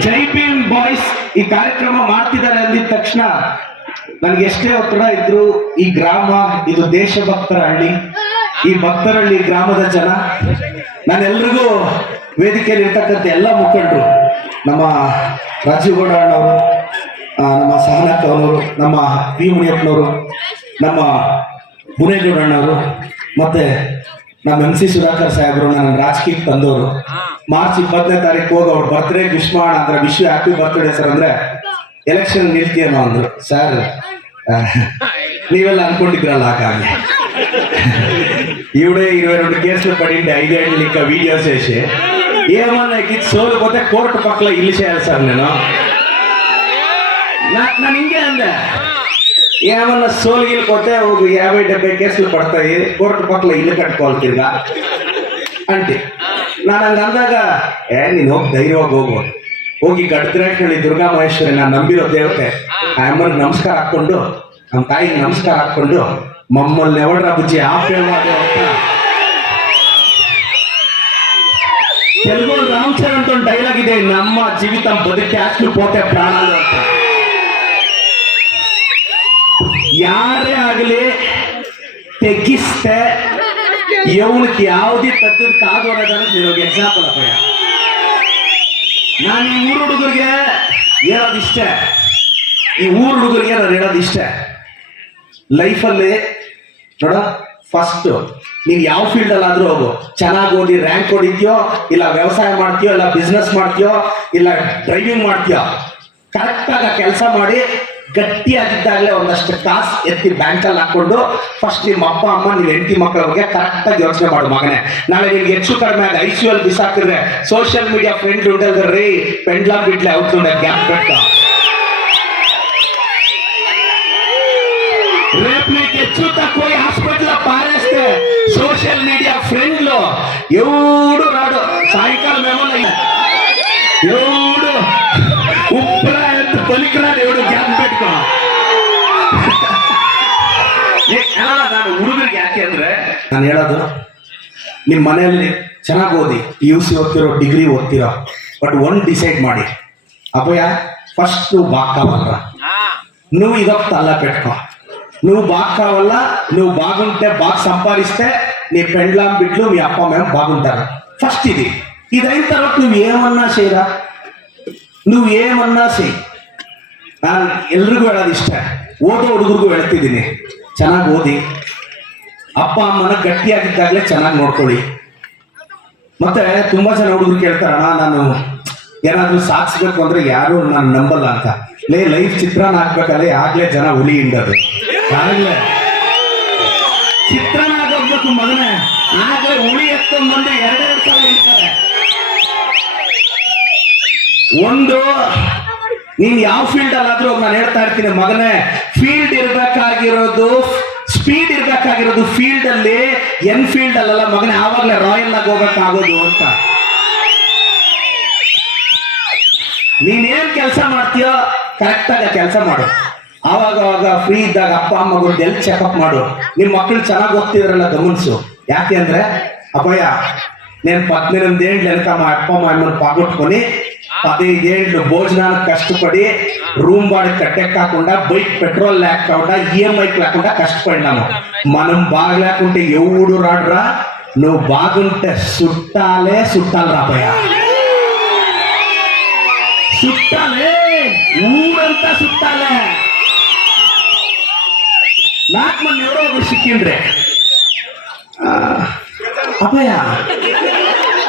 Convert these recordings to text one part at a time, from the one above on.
ಜೈ Bhim boys ಈ ಕಾರ್ಯಕ್ರಮ ಮಾಡ್ತಿದ್ದಾರೆ ಅಂದಿದ ತಕ್ಷಣ ನನಗೆ ಎಷ್ಟೇ ಒತ್ತಡ ಇದ್ರು ಈ ಗ್ರಾಮ, ಇದು ದೇಶಭಕ್ತರ ಹಳ್ಳಿ, ಈ ಭಕ್ತರಳ್ಳಿ ಗ್ರಾಮದ ಜನ, ನಾನೆಲ್ರಿಗೂ ವೇದಿಕೆಯಲ್ಲಿ ಇರ್ತಕ್ಕಂಥ ಎಲ್ಲ ಮುಖಂಡರು, ನಮ್ಮ ರಾಜೀವ್ ಗೌಡ ಅಣ್ಣವರು ನಮ್ಮ ಸಹನಕ್ ಅವರು ನಮ್ಮ ಪಿ ಮುನಿಯಪ್ಪನವರು, ನಮ್ಮ ಅಣ್ಣವರು, ಮತ್ತೆ ನಮ್ಮ ಎನ್ ಸಿ ಸುಧಾಕರ್ ಸಾಹೇಬರು, ನನ್ನ ರಾಜಕೀಯಕ್ಕೆ ತಂದವರು. ಮಾರ್ಚ್ ಇಪ್ಪತ್ತನೇ ತಾರೀಕು ಹೋಗಿ ಅವ್ರು ಬರ್ತ್ಡೇ ವಿಶ್ ಮಾಡ ಅಂದ್ರೆ ವಿಶ್ ಹ್ಯಾಪಿ ಬರ್ತ್ಡೇ ಸರ್ ಅಂದ್ರೆ ಎಲೆಕ್ಷನ್ ನಿಲ್ತಿಯೋ ಅಂದ್ರು. ಸರ್ ನೀವೆಲ್ಲ ಅನ್ಕೊಂಡಿದ್ರಲ್ಲ ಹಾಗಾಗಿ. ಇವಡೇ ಇವೆರಡು ಕೇಸ್ ಪಡೀಂಡೆ ಐಡಿಯಾ ಲಿಕ್ಕ ವಿಡಿಯೋ ಸೇಷಿ ಏಮನ್ನ ಗಿತ್ ಸೋಲು ಗೊತ್ತೆ ಕೋರ್ಟ್ ಪಕ್ಕಲ ಇಲ್ಲಿ ಸೇರ್ ಸರ್ ನೀನು. ನಾನು ಹಿಂಗೆ ಅಂದೆ. ಏಮನ್ನ ಸೋಲು ಇಲ್ಲಿ ಕೊತ್ತೆ ಹೋಗಿ ಯಾವ ಡಬ್ಬೆ ಕೇಸ್ ಪಡ್ತಾ ಇದ್ದೀವಿ ಕೋರ್ಟ್ ಪಕ್ಕಲ ಇಲ್ಲಿ ಕಟ್ಕೊಳ್ತೀರ? ಅಂತೆ ನಾನು ಹಂಗ ಅಂದಾಗ ಏ ನೀನ್ ಹೋಗಿ ಧೈರ್ಯವಾಗಿ ಹೋಗು ಹೋಗಿ. ಗಡ್ದ್ರಾಕ್ ಕೇಳಿ ದುರ್ಗಾ ಮಹೇಶ್ವರಿ ನಾನು ನಂಬಿರೋ ದೇವತೆ. ಆ ಅಮ್ಮನಿಗೆ ನಮಸ್ಕಾರ ಹಾಕೊಂಡು ನಮ್ಮ ತಾಯಿಗೆ ನಮಸ್ಕಾರ ಹಾಕೊಂಡು ಮಮ್ಮಲ್ಲಿ ನೆವಡ್ರ ಬುಜ್ಜಿ ಆಪ್ಯವಾದೆ ಅಂತ. ತೆಲುಗು ರಾಮಚರಣ್ ಅಂತ ಒಂದು ಡೈಲಾಗ್ ಇದೆ ನಮ್ಮ ಜೀವಿತ ಬದುಕಿ ಹಾಕಿ ಪೋತೆ ಪ್ರಾಣ ಯಾರೇ ಆಗಲಿ ತೆಗಿಸ್ತೆ ಇವನಿಗೆ ಯಾವುದೇ ತದ್ದದ ಕಾದು ನಿಮಗೆ ಎಕ್ಸಾಂಪಲ್ ಅಪ್ಪ ನಾನು ಈ ಊರು ಹುಡುಗರಿಗೆ ಹೇಳೋದು ಇಷ್ಟ ಈ ಊರು ಹುಡುಗರಿಗೆ ನಾನು ಹೇಳೋದು ಇಷ್ಟ ಲೈಫಲ್ಲಿ ನೋಡ ಫಸ್ಟ್ ನೀನ್ ಯಾವ ಫೀಲ್ಡ್ ಅಲ್ಲಾದ್ರೂ ಹೋಗು. ಚೆನ್ನಾಗಿ ಓದಿ ರ್ಯಾಂಕ್ ಹೊಡಿದ್ಯೋ ಇಲ್ಲ ವ್ಯವಸಾಯ ಮಾಡ್ತೀಯೋ, ಇಲ್ಲ ಬಿಸ್ನೆಸ್ ಮಾಡ್ತೀಯೋ, ಇಲ್ಲ ಡ್ರೈವಿಂಗ್ ಮಾಡ್ತೀಯೋ ಕರೆಕ್ಟಾಗಿ ಕೆಲಸ ಮಾಡಿ ಗಟ್ಟಿಯಾಗಿದ್ದಾಗಲೇ ಒಂದಷ್ಟು ಕಾಸ್ ಎತ್ತಿ ಬ್ಯಾಂಕ್ ಅಲ್ಲಿ ಹಾಕೊಂಡು ಫಸ್ಟ್ ನಿಮ್ಮ ಅಪ್ಪ, ಅಮ್ಮ ನೀವು ಹೆಂಡತಿ ಮಕ್ಕಳ ಬಗ್ಗೆ ಕರೆಕ್ಟ್ ಆಗಿ ಯೋಚನೆ ಮಾಡು ಮಗನೇ. ನಾಳೆ ನಿಮ್ಗೆ ಹೆಚ್ಚು ಕಡಿಮೆ ಆಗ ಐ ಸಿ ಎಲ್ ಬಿಸಾಕಿದ್ರೆ ಸೋಷಿಯಲ್ ಮೀಡಿಯಾ ಫ್ರೆಂಡ್ ಉಂಟದ್ರಿ ಪೆಂಡ್ಲಾ ಬಿಡ್ಲೆ ಅವ್ತು ಗ್ಯಾಪ್ ಕಟ್ಟ ಹೆಚ್ಚು ತಕ್ಕೋ ಹಾಸ್ಪಿಟಲ್ ಪಾರೇಸ್ತೆ ಸೋಷಿಯಲ್ ಮೀಡಿಯಾ ಫ್ರೆಂಡ್ಲು ಎವಡು ರಾಡು ಸಾಯಂಕಾಲ ಮೇಮೋ ఎవడు గ్యాప్ పెట్టుకో ಏ, ಅಲ್ಲ, ನಾನು ಹುಡುಗರಿಗೆ ಯಾಕೆ ಅಂದ್ರೆ ನಾನು ಹೇಳೋದು ನಿಮ್ಮ ಮನೆಯಲ್ಲಿ ಚೆನ್ನಾಗಿ ಓದಿ ಪಿ ಯು ಸಿ ಓದ್ತಿರೋ ಡಿಗ್ರಿ ಓದ್ತಿರೋ ಬಟ್ ಒನ್ ಡಿಸೈಡ್ ಮಾಡಿ ಅಪ್ಪಯ್ಯ ఫస్ట్ నువ్వు బాగా కావాలరా నువ్వు ఇదొక తల్ల పెట్టుకో నువ్వు బాగా కావాలా నువ్వు బాగుంటే బాగా సంపాదిస్తే నీ పెండ్లాం బిడ్లు మీ అప్ప మేము బాగుంటారు ఫస్ట్ ఇది ఇది అయిన తర్వాత నువ్వు ఏమన్నా చేయరా నువ్వు ఏమన్నా చెయ్యి ನಾನು ಎಲ್ರಿಗೂ ಹೇಳೋದು ಇಷ್ಟ. ಓದೋ ಹುಡುಗರಿಗೂ ಹೇಳ್ತಿದ್ದೀನಿ. ಚೆನ್ನಾಗಿ ಓದಿ. ಅಪ್ಪ ಅಮ್ಮನ ಗಟ್ಟಿಯಾಗಿದ್ದಾಗಲೇ ಚೆನ್ನಾಗಿ ನೋಡ್ಕೊಳ್ಳಿ. ಮತ್ತೆ ತುಂಬಾ ಜನ ಹುಡುಗರು ಕೇಳ್ತಾರಣ ನಾನು ಏನಾದ್ರೂ ಸಾಧಿಸ್ಬೇಕು ಅಂದ್ರೆ ಯಾರು ನಾನು ನಂಬಲ್ಲ ಅಂತ. ಲೇ, ಲೈಫ್ ಚಿತ್ರಾನ್ನ ಹಾಕ್ಬೇಕಾದ್ರೆ ಆಗ್ಲೇ ಜನ ಹುಲಿ ಹಿಂಡದು. ಆಗ್ಲೇ. ಚಿತ್ರಾನ್ನ ಆಗೋಗ್ಬೇಕು ಮಗನೇ. ಆಗ್ಲೇ ಹುಳಿ ಎರಡೆರಡು ಸಾವಿರ ಹೇಳ್ತಾರೆ ಒಂದು ನೀನ್ ಯಾವ ಫೀಲ್ಡ್ ಅಲ್ಲಾದ್ರೂ ನಾನು ಹೇಳ್ತಾ ಇರ್ತೀನಿ ಮಗನೇ ಫೀಲ್ಡ್ ಇರ್ಬೇಕಾಗಿರೋದು ಸ್ಪೀಡ್ ಇರ್ಬೇಕಾಗಿರೋದು ಫೀಲ್ಡ್ ಅಲ್ಲಿ ಎನ್ ಫೀಲ್ಡ್ ಅಲ್ಲಲ್ಲ ಮಗನೇ ಆವಾಗಲೇ ರಾಯಲ್ ಆಗಿ ಹೋಗಕ್ಕಾಗೋದು ಅಂತ ನೀನ್ ಏನ್ ಕೆಲಸ ಮಾಡ್ತೀಯೋ ಕರೆಕ್ಟ್ ಆಗಿ ಕೆಲಸ ಮಾಡು ಆವಾಗ ಅವಾಗ ಫ್ರೀ ಇದ್ದಾಗ ಅಪ್ಪ ಅಮ್ಮಗಳು ಎಲ್ಲಿ ಚೆಕಪ್ ಮಾಡು ನಿಮ್ ಮಕ್ಕಳು ಚೆನ್ನಾಗಿ ಓದ್ತಿದ್ರಲ್ಲ ಗಮನಿಸು ಯಾಕೆ ಅಂದ್ರೆ అబ్బాయ నేను పద్దెనిమిది ఏండ్లు వెనక మా అప్ప మా అమ్మని పాగొట్టుకొని పదహైదేండ్లు భోజనానికి కష్టపడి రూమ్ వాడికి కట్టే కాకుండా బైక్ పెట్రోల్ లేకుండా ఈఎంఐకి లేకుండా కష్టపడినాము. మనం బాగలేకుంటే ఎవడు రాడురా? నువ్వు బాగుంటే సుట్టాలే సుట్టాలి రాబోయ. సుట్టాలే ఊరంతా సుట్టాలే నాకు మన ఎవరో ఒకరు సిక్కిండ్రే. అబ్బాయ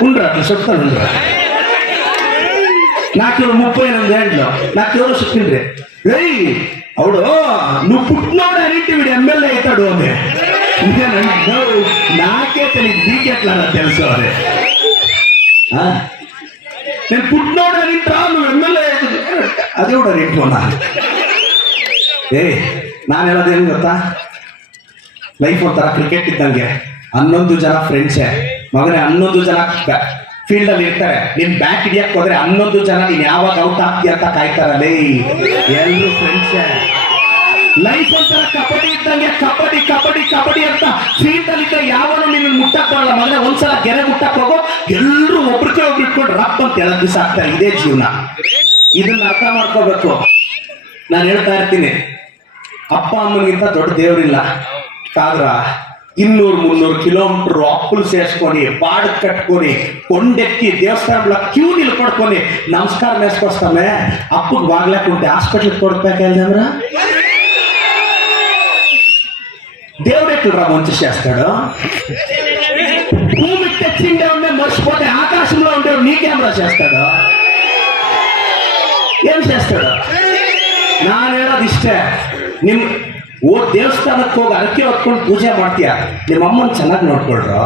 ఉండరా చెప్తాను ఉండరా. నాకు ముప్పై ఎనిమిది ఏండ్లు నాకు ఎవరో చెప్పిండ్రే ఏయ్ అవుడు నువ్వు పుట్టినోడు అన్నింటి వీడు ఎమ్మెల్యే అవుతాడు అని నేను అన్నా, నాకే తెలియదు నీకెట్లా తెలుసు అని ఆ? నేను పుట్టినోడు అనింటా నువ్వు ఎమ్మెల్యే అది కూడా నింటున్నా ಏ ನಾನು ಹೇಳೋದೇನು ಗೊತ್ತಾ ಲೈಫ್ ಒಂಥರ ಕ್ರಿಕೆಟ್ ಇದ್ದಂಗೆ ಹನ್ನೊಂದು ಜನ ಫ್ರೆಂಡ್ಸೇ ಮಗನೇ ಹನ್ನೊಂದು ಜನ ಫೀಲ್ಡ್ ಅಲ್ಲಿ ಇರ್ತಾರೆ. ನಿಮ್ ಬ್ಯಾಕ್ ಹಿಡಿಯಕ್ ಹೋದ್ರೆ ಹನ್ನೊಂದು ಜನ ನೀನ್ ಯಾವಾಗ ಔಟ್ ಆಗ್ತೀಯ ಅಂತ ಕಾಯ್ತಾರಲ್ಲೇ ಎಲ್ರು ಫ್ರೆಂಡ್ಸ್ ಲೈಫ್ ಒಂಥರ ಕಬಡ್ಡಿ ಇದ್ದಂಗೆ, ಕಬಡ್ಡಿ ಕಬಡ್ಡಿ ಕಬಡ್ಡಿ ಅಂತ ಫೀಲ್ಡ್ ಅಲ್ಲಿ ಇದ್ದ ಯಾವನು ನಿನ್ನ ಮುಟ್ಟಕ್ ಬರಲ್ಲ. ಮಗನ ಒಂದ್ಸಲ ಗೆರೆ ಮುಟ್ಟಕ್ ಹೋಗೋ. ಎಲ್ಲರೂ ಒಬ್ರಿಗೆ ಒಬ್ರು ಇಟ್ಕೊಂಡು ರಪ್ ಅಂತ ಹೇಳಕ್ ದಿವಸ ಆಗ್ತಾರೆ. ಇದೇ ಜೀವನ. ಇದನ್ನ ಅರ್ಥ ಮಾಡ್ಕೋಬೇಕು. ನಾನು ಹೇಳ್ತಾ ಇರ್ತೀನಿ. ಅಪ್ಪ ಅಮ್ಮನಿಗಿಂತ ದೊಡ್ಡ ದೇವರಿಲ್ಲ. ಕಾದ್ರ? ఇన్నూరు మున్నూరు కిలోమీటర్ అప్పులు చేసుకొని పాడు కట్టుకొని కొండెక్కి దేవస్థానంలో క్యూ నిలబడుకొని నమస్కారం వేసుకొస్తామే. అప్పు బాగలేకుంటే హాస్పిటల్కి కొడుకోక వెళ్దామరా దేవుడు ఎట్లా మంచి చేస్తాడు? భూమి తెచ్చిండే ఉండే మర్చిపోతే ఆకాశంలో ఉండే నీకేమరా చేస్తాడు? ఏం చేస్తాడు? నానేడా ఇష్టే నిమ్ ಓ, ದೇವಸ್ಥಾನಕ್ಕೆ ಹೋಗಿ ಅರಕೆ ಹೊತ್ಕೊಂಡು ಪೂಜೆ ಮಾಡ್ತೀಯ? ನಿಮ್ಮ ಅಮ್ಮನ ಚೆನ್ನಾಗಿ ನೋಡ್ಕೊಳ್ರು.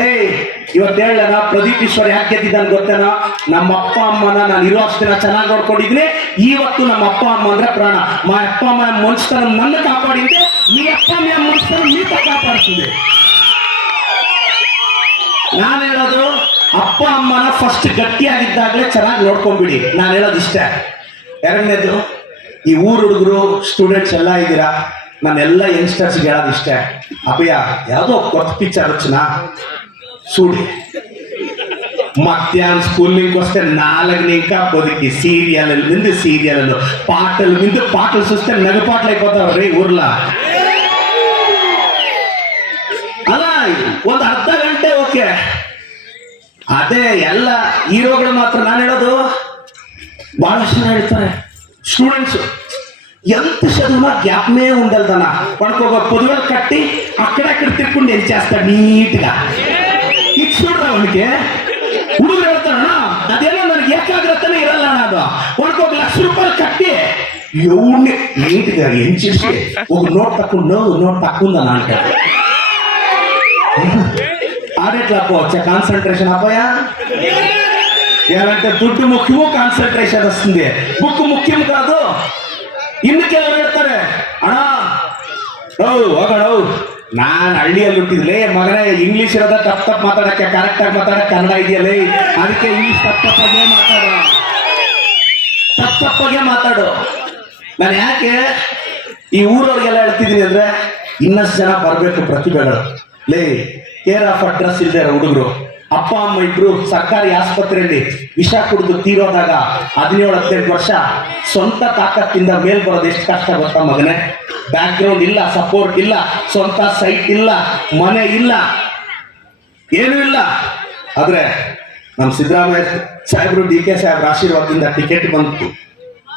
ಏಯ್, ಇವತ್ತು ಹೇಳಣ ಪ್ರದೀಪ್ ಈಶ್ವರ್ ಯಾಕೆ ಗೆದ್ದಿದ್ದಾನೆ ಗೊತ್ತೇನೋ? ನಮ್ಮ ಅಪ್ಪ ಅಮ್ಮನ ನಾನು ಇರೋ ಅಷ್ಟಿನ ಚೆನ್ನಾಗಿ ನೋಡ್ಕೊಂಡಿದ್ದೀನಿ. ಇವತ್ತು ನಮ್ಮ ಅಪ್ಪ ಅಮ್ಮ ಅಂದ್ರೆ ಪ್ರಾಣ. ಮಾ ಅಪ್ಪ ಅಮ್ಮ ಮನುಷ್ಯನ ನನ್ನ ಕಾಪಾಡಿದ್ದೆ ನೀ ಅಪ್ಪ ಅಮ್ಮ ಮನುಷ್ಯನ ನೀತ ಕಾಪಾಡ್ತಿದೆ ನಾನು ಹೇಳೋದು, ಅಪ್ಪ ಅಮ್ಮನ ಫಸ್ಟ್ ಗಟ್ಟಿಯಾಗಿದ್ದಾಗಲೇ ಚೆನ್ನಾಗಿ ನೋಡ್ಕೊಂಡ್ಬಿಡಿ. ನಾನು ಹೇಳೋದು ಇಷ್ಟೇ ಎರಡನೇದು, ಈ ಊರು ಹುಡುಗರು ಸ್ಟೂಡೆಂಟ್ಸ್ ಎಲ್ಲ ಇದ್ದೀರಾ? ನಾನೆಲ್ಲ ಯಂಗ್ಸ್ಟರ್ಸ್ಗೆ ಹೇಳೋದು ಇಷ್ಟೇ ಅಭಯ ಯಾವುದೋ ಕೊತ್ತ ಪಿಕ್ಚರ್ వచ్చిన చూడు మధ్యాహ్నం స్కూలింగ్కి వస్తే నాలుగు ఇంకా పొదికి సీరియల్ మిందు సీరియల్ పాటలు మిందు పాటలు చూస్తే నగపాటలు అయిపోతావు రే ఊర్లో ಅಲ್ಲ ಒಂದು ಅರ್ಧ ಗಂಟೆ ಓಕೆ ಅದೇ ಎಲ್ಲ ಹೀರೋಗಳು ಮಾತ್ರ ನಾನು ಹೇಳೋದು ಬಹಳಷ್ಟು ಜನ ಹೇಳ್ತಾರೆ స్టూడెంట్స్ ఎంత చదివినా జ్ఞాపమే ఉండదనా వాడికి ఒక పొదువలు కట్టి అక్కడక్కడ తిప్పుండి ఏం చేస్తాడు నీట్గా ఇచ్చుకుంటా వాడికి ఉడుగు వెళ్తానా అదేనా మనకి ఏకాగ్రతనే ఇరాలన్నాడు వాడికి ఒక లక్ష రూపాయలు కట్టి ఎవడిని నీట్గా ఏం చేసి ఒక నోట్ తక్కువ నోట్ తక్కువ ఉందని అంటాడు ఆడేట్లా పోవచ్చా కాన్సన్ట్రేషన్ అబ్బాయా ఎలాంటి దుడ్డు ముఖ్యమో కాన్సన్ట్రేషన్ వస్తుంది. బుక్ ముఖ్యం కాదు ಇನ್ನಕ್ಕೆಲ್ಲ ಹೇಳ್ತಾರೆ, ಅಣ್ಣ ಓ ಹೋಗೋಣ ನಾನು ಹಳ್ಳಿಯಲ್ಲಿ ಹುಟ್ಟಿದ್ಲೇ, ಮಗನೇ ಇಂಗ್ಲಿಷ್ ಇರೋದ ತಪ್ಪು ತಪ್ಪು ಮಾತಾಡಕ್ಕೆ ಕರೆಕ್ಟ್ ಆಗಿ ಮಾತಾಡಕ್ಕೆ ಕನ್ನಡ ಇದೆಯಲ್ಲ. ಅದಕ್ಕೆ ಇಂಗ್ಲಿಷ್ ತಪ್ಪು ತಪ್ಪಾಗೆ ಮಾತಾಡು. ತಪ್ಪು ತಪ್ಪಾಗೆ ಮಾತಾಡು. ನಾನು ಯಾಕೆ ಈ ಊರವ್ರಿಗೆಲ್ಲ ಹೇಳ್ತಿದ್ದೀನಿ ಅಂದ್ರೆ, ಇನ್ನಷ್ಟು ಜನ ಬರಬೇಕು ಪ್ರತಿಭೆಗಳು. ಲೇ ಕೇರ್ ಆಫ್ ಅಡ್ರೆಸ್ ಇಲ್ದೇ ಹುಡುಗರು. ಅಪ್ಪ, ಅಮ್ಮ ಇಬ್ರು ಸರ್ಕಾರಿ ಆಸ್ಪತ್ರೆಯಲ್ಲಿ ವಿಷ ಕುಡಿದು ತೀರೋದಾಗ ಹದಿನೇಳು ಹದಿನೆಂಟು ವರ್ಷ ಸ್ವಂತ ತಾಕತ್ತಿಂದ ಮೇಲ್ ಬರೋದು ಎಷ್ಟು ಕಷ್ಟ ಗೊತ್ತಾ ಮಗನೇ? ಬ್ಯಾಕ್ ಗ್ರೌಂಡ್ ಇಲ್ಲ ಸಪೋರ್ಟ್ ಇಲ್ಲ, ಸ್ವಂತ ಸೈಟ್ ಇಲ್ಲ, ಮನೆ ಇಲ್ಲ, ಏನೂ ಇಲ್ಲ. ಆದ್ರೆ ನಮ್ಮ ಸಿದ್ದರಾಮಯ್ಯ ಸಾಹೇಬ್ರು, ಡಿ ಕೆ ಸಾಹೇಬ್ರ ಆಶೀರ್ವಾದದಿಂದ ಟಿಕೆಟ್ ಬಂತು.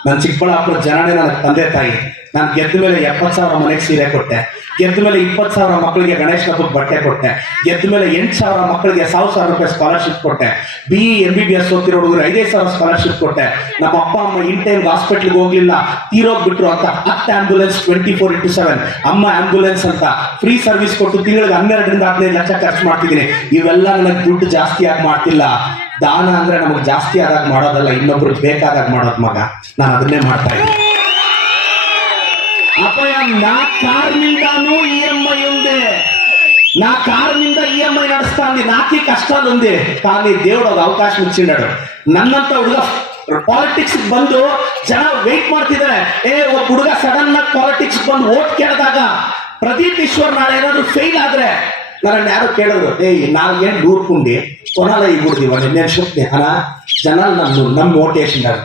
ನನ್ನ ಚಿಕ್ಕಬಳ್ಳಾಪುರ ಜನನೇ ನನ್ನ ತಂದೆ ತಾಯಿ. ನಾನು ಗೆದ್ದ ಮೇಲೆ ಎಪ್ಪತ್ತು ಸಾವಿರ ಮನೆಗೆ ಸೀರೆ ಕೊಟ್ಟೆ. ಗೆದ್ದ ಮೇಲೆ ಇಪ್ಪತ್ತು ಸಾವಿರ ಮಕ್ಕಳಿಗೆ ಗಣೇಶ ಹಬ್ಬಕ್ಕೆ ಬಟ್ಟೆ ಕೊಟ್ಟೆ. ಗೆದ್ದ ಮೇಲೆ ಎಂಟು ಸಾವಿರ ಮಕ್ಕಳಿಗೆ ಸಾವಿರ ಸಾವಿರ ರೂಪಾಯಿ ಸ್ಕಾಲರ್ಶಿಪ್ ಕೊಟ್ಟೆ. B M B B S ಓದ್ತಿರೋ ಹುಡುಗರು ಐದೈದು ಸಾವಿರ ಸ್ಕಾಲರ್ಶಿಪ್ ಕೊಟ್ಟೆ. ನಮ್ಮ ಅಪ್ಪ, ಅಮ್ಮ ಇನ್ ಟೈಮ್ ಹಾಸ್ಪಿಟ್ಲಿಗೆ ಹೋಗ್ಲಿಲ್ಲ. ತೀರೋಗ್ಬಿಟ್ರು ಅಂತ ಹತ್ತು ambulance twenty four into seven ಅಮ್ಮ ಆಂಬ್ಯುಲೆನ್ಸ್ ಅಂತ ಫ್ರೀ ಸರ್ವಿಸ್ ಕೊಟ್ಟು ತಿಂಗಳಿಗೆ ಹನ್ನೆರಡರಿಂದ ಹದಿನೈದು ಲಕ್ಷ ಖರ್ಚು ಮಾಡ್ತಿದ್ದೀನಿ. ಇವೆಲ್ಲ ನನಗೆ ದುಡ್ಡು ಜಾಸ್ತಿ ಆಗಿ ಮಾಡ್ತಿಲ್ಲ. ದಾನ ಅಂದ್ರೆ ನಮಗೆ ಜಾಸ್ತಿ ಆದಾಗ ಮಾಡೋದಲ್ಲ ಇನ್ನೊಬ್ರಿಗೆ ಬೇಕಾದಾಗ ಮಾಡೋದು ಮಗ ನಾನು ಅದನ್ನೇ ಮಾಡ್ತಾ ಇದ್ದೀನಿ అప్పయ్య నా కార్ నిండాను ఈఎంఐ ఉంది నా కారు నిండా ఈఎంఐ నడుస్తాంది నాకే కష్టాలు ఉంది కానీ దేవుడు ఒక అవకాశం ఇచ్చిండాడు నన్నంత ಹುಡುಗ ಪಾಲಿಟಿಕ್ಸ್ ಬಂದು ಜನ ವೇಟ್ ಮಾಡ್ತಿದ್ದಾರೆ ಏ ಒಬ್ಬ ಹುಡುಗ ಸಡನ್ ಆಗಿ ಪಾಲಿಟಿಕ್ಸ್ ಬಂದು ಓಟ್ ಕೇಳಿದಾಗ ಪ್ರದೀಪ್ ಈಶ್ವರ್ ನಾಳೆ ಏನಾದ್ರು ಫೇಲ್ ಆದ್ರೆ తన ಯಾರು ಕೇಳಿದ್ರು ఏ నా ఏం ನೂರ್ಕೊಂಡು కొనాలి ఇవ్వడు ఇవ్వండి నేను చెప్తే అలా జనాలు నన్ను నమ్మి ఓటేసినారు.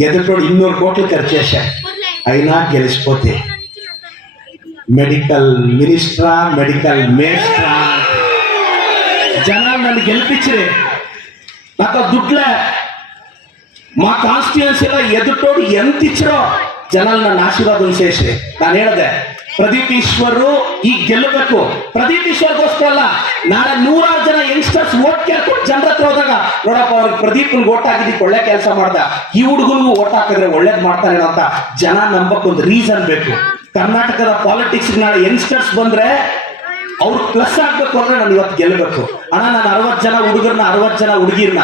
ఎదుటోడు ఇన్నూరు కోట్లు ఖర్చు అయినా గెలిచిపోతే మెడికల్ మినిస్ట్రా మెడికల్ మేస్ట్రా. జనాలు నన్ను గెలిపించరే. నాకు దుడ్లే మా కాన్స్టిట్యున్సీలో ఎదుటోడు ఎంత ఇచ్చారో జనాలు నన్ను ఆశీర్వాదం చేసి నేను ఏడదే? ಪ್ರದೀಪ್ ಈ ಗೆಲ್ಲಬೇಕು. ಪ್ರದೀಪ್ ಈಶ್ವರ್ಗೋಸ್ಕರ ಅಲ್ಲ ನಾಳೆ ನೂರಾರು ಜನ ಯಂಗ್ಸ್ಟರ್ಸ್ ಓಟ್ ಕೇಳ್ಕೊಂಡು ಜನರ ಹತ್ರ ಹೋದಾಗ, ನೋಡಪ್ಪ, ಅವ್ರಿಗೆ ಪ್ರದೀಪ್ ಓಟ್ ಹಾಕಿದ್ದಕ್ಕೆ ಒಳ್ಳೆ ಕೆಲಸ ಮಾಡ್ದ. ಈ ಹುಡುಗರು ಓಟ್ ಹಾಕಿದ್ರೆ ಒಳ್ಳೇದ್ ಮಾಡ್ತಾನೆ ಅಂತ ಜನ ನಂಬಕ್ಕೊಂದು ರೀಸನ್ ಬೇಕು. ಕರ್ನಾಟಕದ ಪಾಲಿಟಿಕ್ಸ್ ನಾಳೆ ಯಂಗ್ಸ್ಟರ್ಸ್ ಬಂದ್ರೆ ಅವ್ರು ಪ್ಲಸ್ ಆಗ್ಬೇಕು ಅಂದ್ರೆ ನಾನು ಇವತ್ತು ಗೆಲ್ಲಬೇಕು. ಅಣ್ಣ, ನಾನು ಅರವತ್ತು ಜನ ಹುಡುಗರನ್ನ, ಅರವತ್ತು ಜನ ಹುಡುಗಿರ್ನ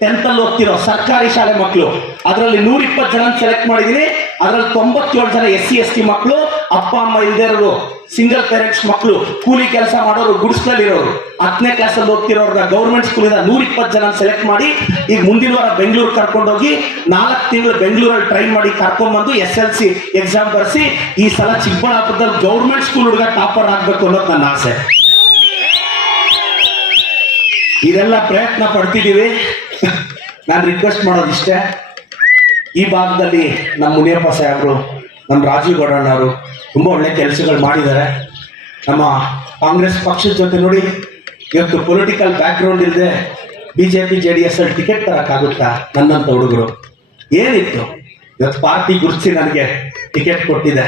ಟೆಂತಲ್ಲಿ ಹೋಗ್ತಿರೋ ಸರ್ಕಾರಿ ಶಾಲೆ ಮಕ್ಕಳು ಅದರಲ್ಲಿ ನೂರ ಇಪ್ಪತ್ತು ಜನ ಸೆಲೆಕ್ಟ್ ಮಾಡಿದೀನಿ. ಅದ್ರಲ್ಲಿ ತೊಂಬತ್ತೇಳು ಜನ ಎಸ್ ಸಿ ಎಸ್ ಟಿ ಮಕ್ಕಳು ಅಪ್ಪ, ಅಮ್ಮ ಇಲ್ದೇ ಇರೋರು ಸಿಂಗಲ್ ಪೇರೆಂಟ್ಸ್ ಮಕ್ಕಳು ಕೂಲಿ ಕೆಲಸ ಮಾಡೋರು ಗುಡ್ಸ್ನಲ್ಲಿ ಇರೋರು ಹತ್ತನೇ ಕ್ಲಾಸಲ್ಲಿ ಓದ್ತಿರೋರ್ನ ಗೌರ್ಮೆಂಟ್ ಸ್ಕೂಲಿಂದ ನೂರ ಇಪ್ಪತ್ತು ಜನ ಸೆಲೆಕ್ಟ್ ಮಾಡಿ, ಈಗ ಮುಂದಿನ ವಾರ ಬೆಂಗಳೂರು ಕರ್ಕೊಂಡೋಗಿ ನಾಲ್ಕು ತಿಂಗಳು ಬೆಂಗಳೂರಲ್ಲಿ ಟ್ರೈ ಮಾಡಿ ಕರ್ಕೊಂಡ್ಬಂದು ಎಸ್ ಎಲ್ ಸಿ ಎಕ್ಸಾಮ್ ಬರೆಸಿ, ಈ ಸಲ ಚಿಕ್ಕಬಳ್ಳಾಪುರದಲ್ಲಿ ಗೌರ್ಮೆಂಟ್ ಸ್ಕೂಲ್ ಹುಡುಗ ಟಾಪರ್ ಆಗಬೇಕು ಅನ್ನೋದು ನನ್ನ ಆಸೆ. ಇದೆಲ್ಲ ಪ್ರಯತ್ನ ಪಡ್ತಿದ್ದೀವಿ. ನಾನು ರಿಕ್ವೆಸ್ಟ್ ಮಾಡೋದಿಷ್ಟೇ. ಈ ಭಾಗದಲ್ಲಿ ನಮ್ಮ ಮುನಿಯಪ್ಪ ಸಾಹೇಬರು, ನಮ್ಮ ರಾಜೀವ್ ಗೌಡಣ್ಣವರು ತುಂಬ ಒಳ್ಳೆ ಕೆಲಸಗಳು ಮಾಡಿದ್ದಾರೆ. ನಮ್ಮ ಕಾಂಗ್ರೆಸ್ ಪಕ್ಷದ ಜೊತೆ ನೋಡಿ, ಇವತ್ತು ಪೊಲಿಟಿಕಲ್ ಬ್ಯಾಕ್ಗ್ರೌಂಡ್ ಇಲ್ಲದೆ B J P J D S ಅಲ್ಲಿ ಟಿಕೆಟ್ ತರೋಕ್ಕಾಗುತ್ತಾ ನನ್ನಂಥ ಹುಡುಗರು? ಏನಿತ್ತು? ಇವತ್ತು ಪಾರ್ಟಿ ಗುರುತಿಸಿ ನನಗೆ ಟಿಕೆಟ್ ಕೊಟ್ಟಿದೆ.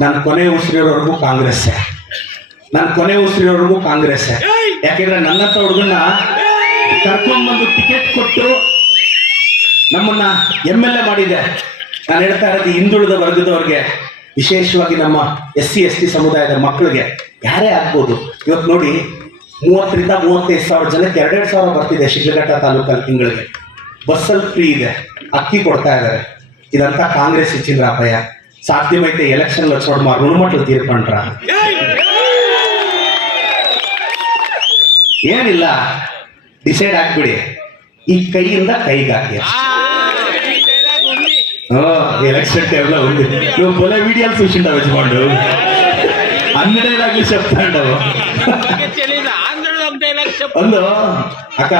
ನನ್ನ ಕೊನೆ ಉಸಿರಿರೋವರೆಗೂ ಕಾಂಗ್ರೆಸ್ಸೇ. ನನ್ನ ಕೊನೆ ಉಸಿರಿರೋವರೆಗೂ ಕಾಂಗ್ರೆಸ್ಸೇ. ಯಾಕೆಂದ್ರೆ ನನ್ನಂಥ ಹುಡುಗನ್ನ ಕರ್ಕೊಂಡ್ಬಂದು ಟಿಕೆಟ್ ಕೊಟ್ಟು ನಮ್ಮನ್ನ ಎಂ ಎಲ್ ಎ ಮಾಡಿದೆ. ನಾನು ಹೇಳ್ತಾ ಇರೋದು ಹಿಂದುಳಿದ ವರ್ಗದವ್ರಿಗೆ, ವಿಶೇಷವಾಗಿ ನಮ್ಮ ಎಸ್ ಸಿ ಎಸ್ ಟಿ ಸಮುದಾಯದ ಮಕ್ಕಳಿಗೆ, ಯಾರೇ ಆಗ್ಬೋದು. ಇವತ್ತು ನೋಡಿ, ಮೂವತ್ತರಿಂದ ಮೂವತ್ತೈದು ಸಾವಿರ ಜನಕ್ಕೆ ಎರಡೆರಡು ಸಾವಿರ ಬರ್ತಿದೆ ಶಿಡ್ಲಘಟ್ಟ ತಾಲೂಕಲ್ಲಿ ತಿಂಗಳಿಗೆ. ಬಸ್ಸಲ್ಲಿ ಫ್ರೀ ಇದೆ. ಅಕ್ಕಿ ಕೊಡ್ತಾ ಇದ್ದಾರೆ. ಇದಂತ ಕಾಂಗ್ರೆಸ್ ಹೆಚ್ಚಿನ ಅಪಾಯ ಸಾಧ್ಯವೈತೆ ಎಲೆಕ್ಷನ್ ಲಕ್ಷೋಡ್ ಮಾ ಋಣಮಟ್ಲು ತೀರ್ಕೊಂಡ್ರ. ಏನಿಲ್ಲ. ಡಿಸೈಡ್ ಆಗ್ಬಿಡಿ. ಈ ಕೈಯಿಂದ ಕೈಗಾಕಿ ఎలక్షన్ టైంలో ఉంది నువ్వు పొల వీడియోలు చూసింటావు యజమానుడు అన్ని డైలాగులు చెప్తాండవు తెలియదు ఆంధ్రలో ఒక డైలాగ్ చెప్పు ಒಂದು ಅಕ್ಕ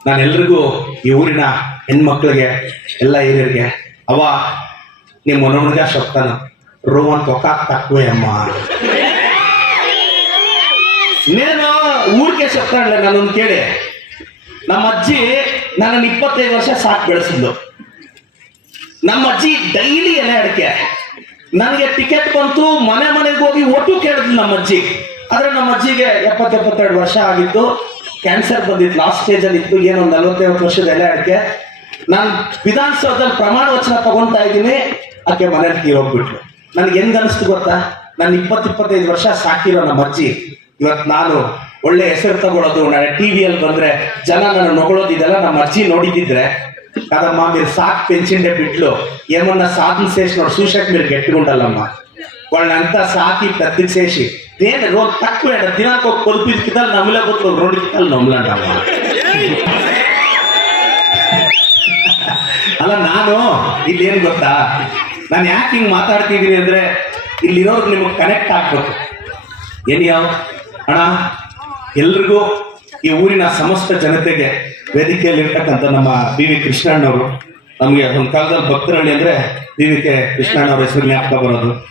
ನಾನೆಲ್ರಿಗೂ ಈ ಊರಿನ ಹೆಣ್ಮಕ್ಳಿಗೆ ಎಲ್ಲ ಹಿರಿಯರಿಗೆ ಅವ ನಿಮ್ಮ ಮನೋನಿಗೆ ಸೊಪ್ತಾನ ರೋಮನ್ ತೊಕಾಕ್ ತಕ್ಕುವೆ ಅಮ್ಮ నేను ఊరికే చెప్తానులే నన్ను ಕೇಳಿ ನಮ್ಮ ಅಜ್ಜಿ ನನ್ನನ್ನು ಇಪ್ಪತ್ತೈದು ವರ್ಷ ಸಾಕು ಬೆಳೆಸಿದ್ಲು ನಮ್ಮ ಅಜ್ಜಿ ಡೈಲಿ ಎಲೆ ಅಡಿಕೆ. ನನಗೆ ಟಿಕೆಟ್ ಬಂತು, ಮನೆ ಮನೆಗೆ ಹೋಗಿ ಒಟ್ಟು ಕೇಳಿದ್ಲು ನಮ್ಮ ಅಜ್ಜಿ. ಆದ್ರೆ ನಮ್ಮ ಅಜ್ಜಿಗೆ ಎಪ್ಪತ್ತೆಪ್ಪತ್ತೆರಡು ವರ್ಷ ಆಗಿತ್ತು ಕ್ಯಾನ್ಸರ್ ಬಂದಿತ್ತು ಲಾಸ್ಟ್ ಸ್ಟೇಜ್ ಅಲ್ಲಿ ಇತ್ತು ಏನೊಂದು ನಲವತ್ತೈವತ್ತು ವರ್ಷದ ಎಲೆ ಅಡಿಕೆ. ನಾನು ವಿಧಾನಸೌಧದಲ್ಲಿ ಪ್ರಮಾಣ ವಚನ ತಗೊಂತಾ ಇದ್ದೀನಿ, ಆಕೆ ಮನೇಲಿ ತೀರೋಗ್ಬಿಟ್ಲು ನನಗೆ ಹೆಂಗ್ ಅನಿಸ್ತು ಗೊತ್ತಾ? ನಾನು ಇಪ್ಪತ್ತು ಇಪ್ಪತ್ತೈದು ವರ್ಷ ಸಾಕಿರೋ ನಮ್ಮ ಅಜ್ಜಿ. ಇವತ್ತು ನಾನು ಒಳ್ಳೆ ಹೆಸರು ತಗೊಳ್ಳೋದು, ನಾಳೆ ಟಿ ವಿಯಲ್ಲಿ ಬಂದರೆ ಜನ ನನ್ನ ನೊಗಳೋದಿದೆಲ್ಲ ನಮ್ಮ ಅಜ್ಜಿ ನೋಡಿದ್ದಿದ್ರೆ కదమ్మా మీరు సాక్ పెంచిండే బిడ్లు ఏమన్నా సాధన చేసినాడు చూసాక మీరు గట్టిగా ఉండాలమ్మా వాళ్ళంతా సాకి పెద్దకి చేసి నేను రోజు తక్కువ దినానికి ఒక పొదుపు కితాలు నమ్మలేకపోతే ఒక రెండు కితాలు నమ్మలంటమ్మా ಅಲ್ಲ ನಾನು ಇಲ್ಲೇನು ಗೊತ್ತಾ ನಾನು ಯಾಕೆ ಹಿಂಗೆ ಮಾತಾಡ್ತಿದ್ದೀನಿ ಅಂದರೆ ಇಲ್ಲಿರೋರು ನಿಮಗೆ ಕನೆಕ್ಟ್ ಆಗ್ಬೇಕು ಏನು ಯಾವ ಅಣ್ಣ ಎಲ್ರಿಗೂ ಈ ಊರಿನ ಸಮಸ್ತ ಜನತೆಗೆ ವೇದಿಕೆಯಲ್ಲಿರ್ತಕ್ಕಂಥ ನಮ್ಮ ಬಿ ವಿ ಕೃಷ್ಣಣ್ಣವರು. ನಮಗೆ ಒಂದು ಕಾಲದಲ್ಲಿ ಭಕ್ತರಳ್ಳಿ ಅಂದ್ರೆ ಬಿ ವಿ ಕೆ ಕೃಷ್ಣಣ್ಣವ್ರ ಹೆಸರು ಜ್ಞಾಪಕ ಬರೋದು.